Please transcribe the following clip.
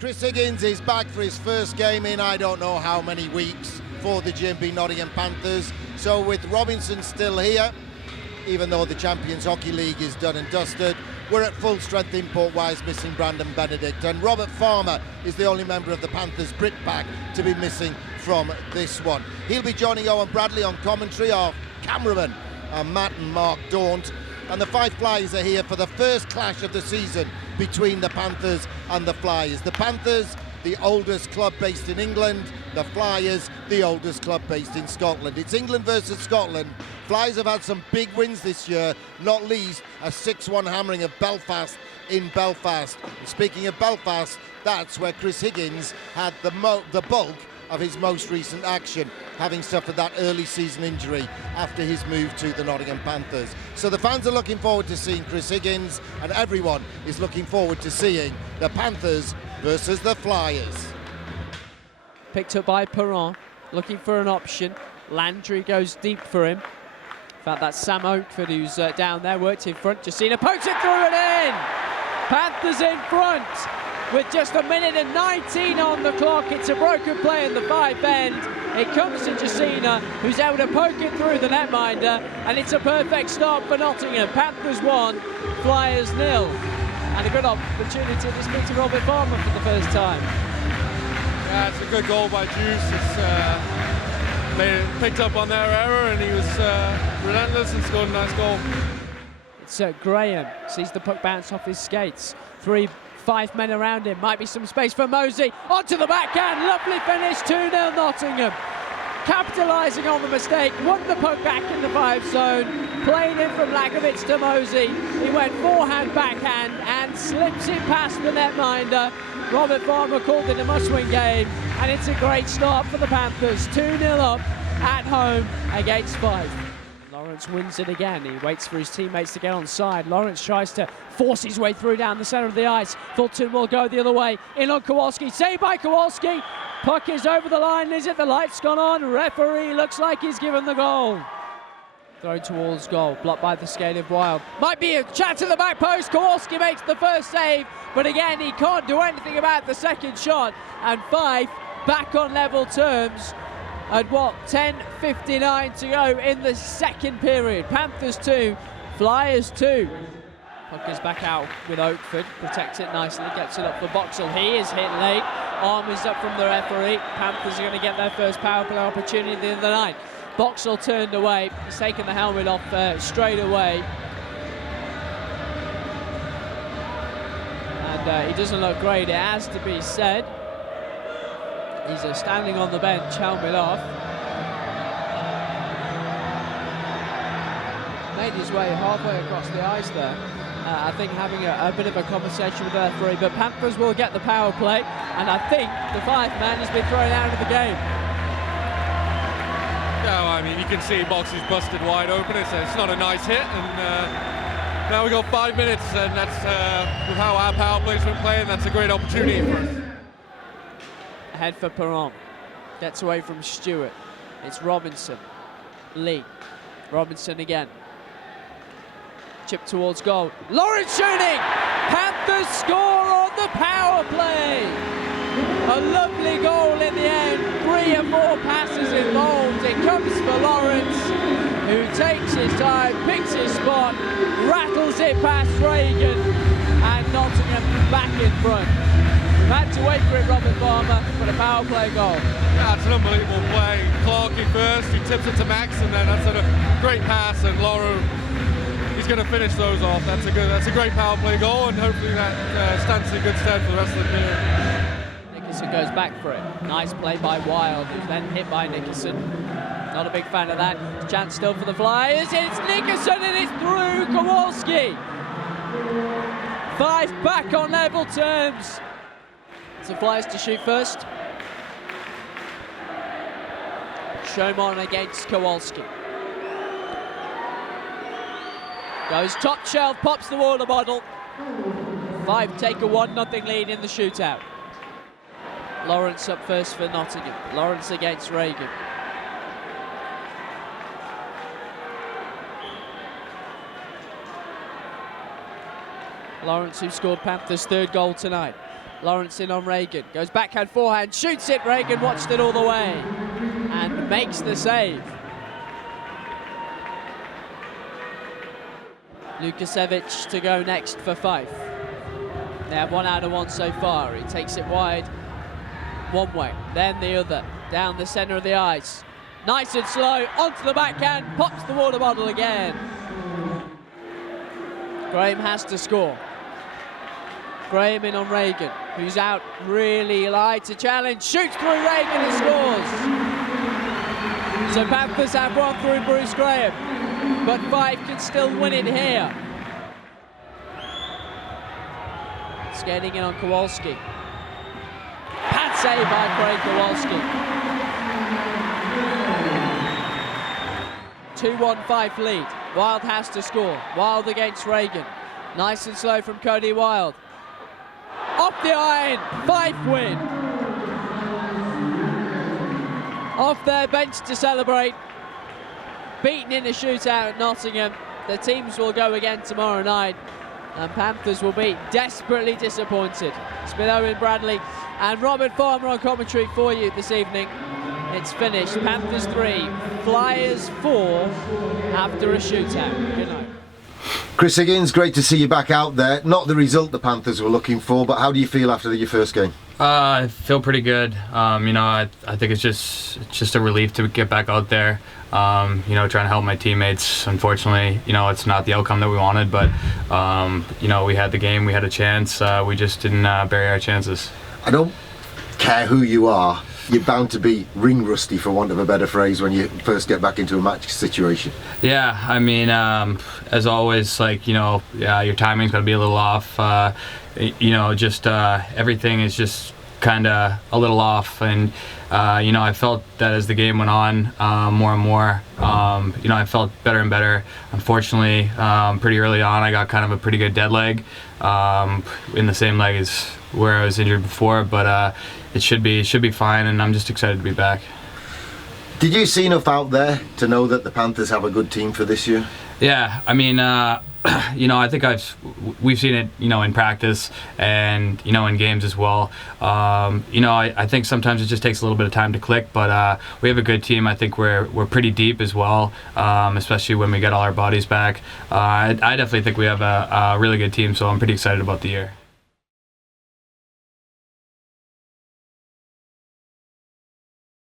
Chris Higgins is back for his first game in I don't know how many weeks for the GMB Nottingham Panthers. So with Robinson still here, even though the Champions Hockey League is done and dusted, we're at full strength import-wise, missing Brandon Benedict. And Robert Farmer is the only member of the Panthers Brit pack to be missing from this one. He'll be joining Owen Bradley on commentary. Our cameramen are Matt and Mark Daunt. And the Fife Flyers are here for the first clash of the season between the Panthers and the Flyers. The Panthers, the oldest club based in England. The Flyers, the oldest club based in Scotland. It's England versus Scotland. Flyers have had some big wins this year, not least a 6-1 hammering of Belfast in Belfast. And speaking of Belfast, that's where Chris Higgins had the bulk of his most recent action, having suffered that early season injury after his move to the Nottingham Panthers. So the fans are looking forward to seeing Chris Higgins, and everyone is looking forward to seeing the Panthers versus the Flyers. Picked up by Perron, looking for an option. Landry goes deep for him. In fact, that's Sam Oakford who's down there, worked in front. Justina pokes it through and in! Panthers in front with just 1:19 on the clock. It's a broken play in the Fife end. It comes to Justina, who's able to poke it through the netminder, and it's a perfect start for Nottingham. Panthers 1, Flyers 0. And a good opportunity to speak to Robert Farmer for the first time. Yeah, it's a good goal by Juice. They picked up on their error, and he was relentless and scored a nice goal. It's Graham, sees the puck bounce off his skates. 5 men around him, might be some space for Mosey. Onto the backhand, lovely finish, 2-0 Nottingham. Capitalising on the mistake, won the puck back in the 5 zone, playing in from Lagovitz to Mosey. He went forehand, backhand, and slips it past the netminder. Robert Farmer called it a must-win game, and it's a great start for the Panthers. 2-0 up at home against Fife. Lawrence wins it again. He waits for his teammates to get on side. Lawrence tries to force his way through down the centre of the ice. Fulton will go the other way. In on Kowalski. Saved by Kowalski. Puck is over the line. Is it? The light's gone on. Referee looks like he's given the goal. Thrown towards goal. Blocked by the skate of Wild. Might be a chance at the back post. Kowalski makes the first save. But again, he can't do anything about the second shot. And Fife back on level terms. At 10:59 to go in the second period. Panthers 2, Flyers 2. Puck is back out with Oakford, protects it nicely, gets it up for Boxall. He is hit late, arm is up from the referee. Panthers are going to get their first power play opportunity at the end of the night. Boxall turned away, he's taken the helmet off straight away. And he doesn't look great, it has to be said. He's standing on the bench, helmet off. Made his way halfway across the ice there. I think having a bit of a conversation with the referee, but Panthers will get the power play, and I think the 5 man has been thrown out of the game. Yeah, well, I mean, you can see Boxy's busted wide open. It's not a nice hit, and now we got 5 minutes, and that's with how our power play's been playing, that's a great opportunity for us. Ahead for Perron, gets away from Stewart. It's Robinson, Lee, Robinson again. Chip towards goal. Lawrence shooting! Panthers score on the power play! A lovely goal in the end. 3 or 4 passes involved. It comes for Lawrence, who takes his time, picks his spot, rattles it past Reagan, and Nottingham back in front. We've had to wait for it, Robert Farmer, for the power play goal. Yeah, it's an unbelievable play. Clarkey first, he tips it to Max, and then that's a great pass, and Lauro, he's going to finish those off. That's a great power play goal, and hopefully that stands in good stead for the rest of the period. Nickerson goes back for it. Nice play by Wild, who's then hit by Nickerson. Not a big fan of that. Chance still for the Flyers. It's Nickerson, and it's through Kowalski. Fife back on level terms. The Flyers to shoot first. Shomon against Kowalski. Goes top shelf, pops the water bottle. Fife take a 1-0 lead in the shootout. Lawrence up first for Nottingham. Lawrence against Reagan. Lawrence, who scored Panthers' 3rd goal tonight. Lawrence in on Reagan, goes backhand, forehand, shoots it. Reagan watched it all the way and makes the save. Lukasevich to go next for Fife. They have 1 out of 1 so far. He takes it wide one way, then the other, down the centre of the ice. Nice and slow, onto the backhand, pops the water bottle again. Graham has to score. Graham in on Reagan, who's out really high to challenge, shoots through Reagan and scores. So Panthers have one through Bruce Graham, but Fife can still win it here. Skating in on Kowalski. Pad save by Craig Kowalski. 2-1 Fife lead. Wild has to score. Wild against Reagan. Nice and slow from Cody Wild. Off the iron, Fife win. Off their bench to celebrate. Beaten in a shootout at Nottingham. The teams will go again tomorrow night. And Panthers will be desperately disappointed. It's been Owen Bradley and Robert Farmer on commentary for you this evening. It's finished. Panthers 3, Flyers 4 after a shootout. Good night. Chris Higgins, great to see you back out there. Not the result the Panthers were looking for, but how do you feel after your first game? I feel pretty good. I think it's just a relief to get back out there. Trying to help my teammates. Unfortunately, it's not the outcome that we wanted, but we had the game, we had a chance. We just didn't bury our chances. I don't care who you are. You're bound to be ring rusty, for want of a better phrase, when you first get back into a match situation. Yeah, as always, your timing's got to be a little off. Everything is just kind of a little off, and I felt that as the game went on, more and more, I felt better and better. Unfortunately, pretty early on, I got kind of a pretty good dead leg, in the same leg as where I was injured before, but it should be fine, and I'm just excited to be back. Did you see enough out there to know that the Panthers have a good team for this year? Yeah, I think we've seen it, in practice and, in games as well. I think sometimes it just takes a little bit of time to click, but we have a good team. I think we're pretty deep as well, especially when we get all our bodies back. I definitely think we have a really good team, so I'm pretty excited about the year.